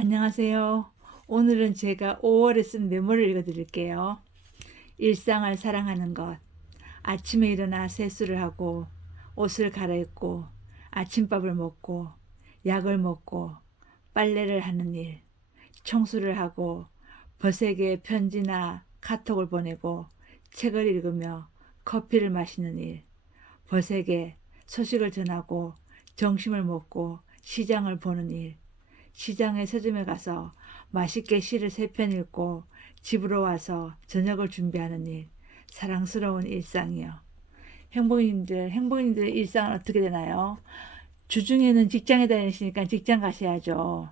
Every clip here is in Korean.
안녕하세요. 오늘은 제가 5월에 쓴 메모를 읽어드릴게요. 일상을 사랑하는 것. 아침에 일어나 세수를 하고, 옷을 갈아입고, 아침밥을 먹고, 약을 먹고, 빨래를 하는 일, 청소를 하고, 벗에게 편지나 카톡을 보내고, 책을 읽으며 커피를 마시는 일, 벗에게 소식을 전하고, 점심을 먹고, 시장을 보는 일, 시장에 서점에 가서 맛있게 시를 세 편 읽고 집으로 와서 저녁을 준비하는 일, 사랑스러운 일상이요. 행복인들, 행복인들의 일상은 어떻게 되나요? 주중에는 직장에 다니시니까 직장 가셔야죠.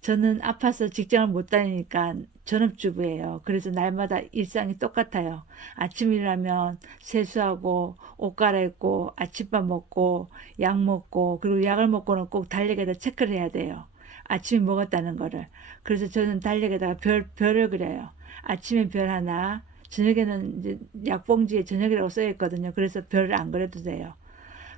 저는 아파서 직장을 못 다니니까 전업주부예요. 그래서 날마다 일상이 똑같아요. 아침 일어나면 세수하고 옷 갈아입고 아침밥 먹고 약 먹고 그리고 약을 먹고는 꼭 달력에다 체크를 해야 돼요. 아침에 먹었다는 거를. 그래서 저는 달력에다가 별, 별을 그려요. 아침에 별 하나, 저녁에는 이제 약봉지에 저녁이라고 써 있거든요. 그래서 별을 안 그려도 돼요.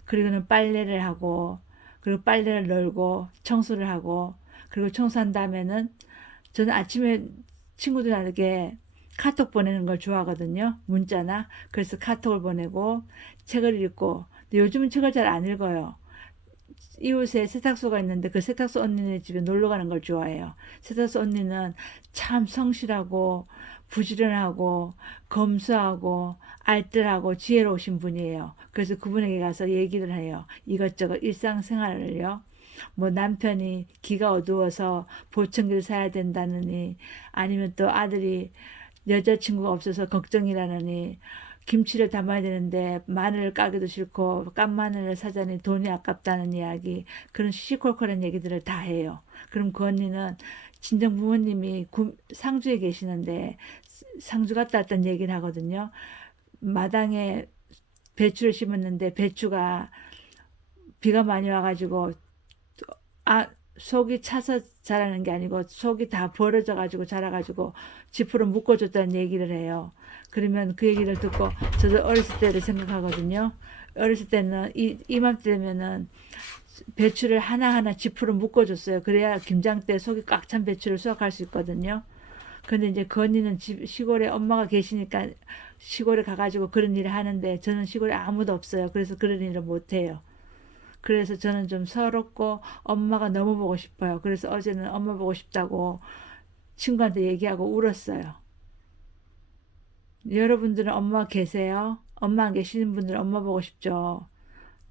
그리고는 빨래를 하고, 그리고 빨래를 널고, 청소를 하고, 그리고 청소한 다음에는 저는 아침에 친구들에게 카톡 보내는 걸 좋아하거든요. 문자나. 그래서 카톡을 보내고, 책을 읽고, 요즘은 책을 잘 안 읽어요. 이웃에 세탁소가 있는데 그 세탁소 언니네 집에 놀러 가는 걸 좋아해요. 세탁소 언니는 참 성실하고 부지런하고 검소하고 알뜰하고 지혜로우신 분이에요. 그래서 그분에게 가서 얘기를 해요. 이것저것 일상생활을요. 뭐 남편이 기가 어두워서 보청기를 사야 된다느니 아니면 또 아들이 여자친구가 없어서 걱정이라느니 김치를 담아야 되는데 마늘을 까기도 싫고 깐 마늘을 사자니 돈이 아깝다는 이야기 그런 시시콜콜한 얘기들을 다 해요. 그럼 그 언니는 친정 부모님이 구- 상주에 계시는데 상주 갔다 왔다는 얘기를 하거든요. 마당에 배추를 심었는데 배추가 비가 많이 와가지고 아 속이 차서 자라는 게 아니고 속이 다 벌어져 가지고 자라 가지고 지프로 묶어 줬다는 얘기를 해요. 그러면 그 얘기를 듣고 저도 어렸을 때를 생각하거든요. 어렸을 때는 이 이맘때 되면은 배추를 하나하나 지프로 묶어 줬어요. 그래야 김장 때 속이 꽉 찬 배추를 수확할 수 있거든요. 근데 이제 그 언니는 집, 시골에 엄마가 계시니까 시골에 가가지고 그런 일을 하는데 저는 시골에 아무도 없어요. 그래서 그런 일을 못 해요. 그래서 저는 좀 서럽고 엄마가 너무 보고 싶어요. 그래서 어제는 엄마 보고 싶다고 친구한테 얘기하고 울었어요. 여러분들은 엄마 계세요? 엄마 안 계시는 분들은 엄마 보고 싶죠.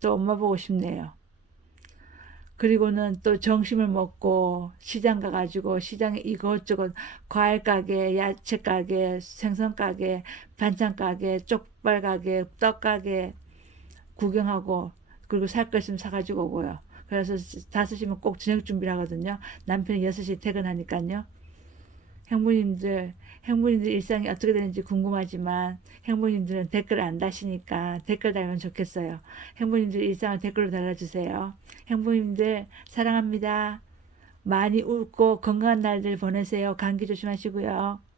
또 엄마 보고 싶네요. 그리고는 또 점심을 먹고 시장 가가지고 시장에 이것저것 과일 가게, 야채 가게, 생선 가게, 반찬 가게, 쪽발 가게, 떡 가게 구경하고 그리고 살 거 있으면 사가지고 오고요. 그래서 다섯 시면 꼭 저녁 준비를 하거든요. 남편이 여섯 시 퇴근하니까요. 행부님들, 행부님들 일상이 어떻게 되는지 궁금하지만 행부님들은 댓글 안 다시니까 댓글 달면 좋겠어요. 행부님들 일상을 댓글로 달아주세요. 행부님들 사랑합니다. 많이 웃고 건강한 날들 보내세요. 감기 조심하시고요.